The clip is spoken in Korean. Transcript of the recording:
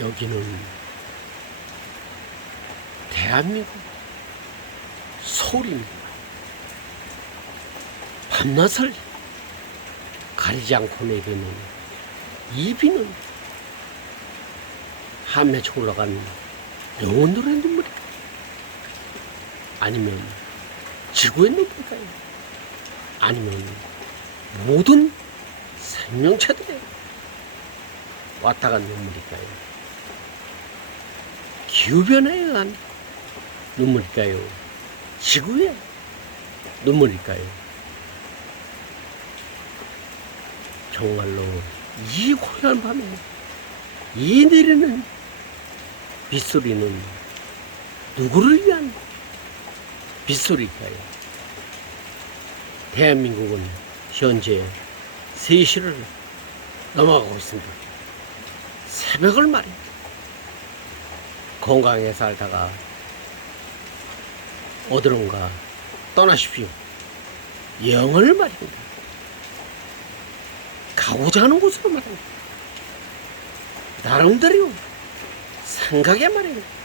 여기는 대한민국 서울입니다. 밤낮을 가리지 않고 내리는 이 비는 하면서 올라간 영혼들의 눈물이 아니면 지구의 눈물일까요? 아니면 모든 생명체들의 왔다 간 눈물일까요? 기후변화에 의한 눈물일까요? 지구의 눈물일까요? 정말로 이 호연한 밤에 이 내리는 빗소리는 누구를 위한 빗소리일까요? 대한민국은 현재 3시를 넘어가고 있습니다. 새벽을 말입니다. 건강하게 살다가 어디론가 떠나십시오. 영을 말입니다. 가고자 하는 곳으로 말입니다. 나름대로 생각에 말입니다.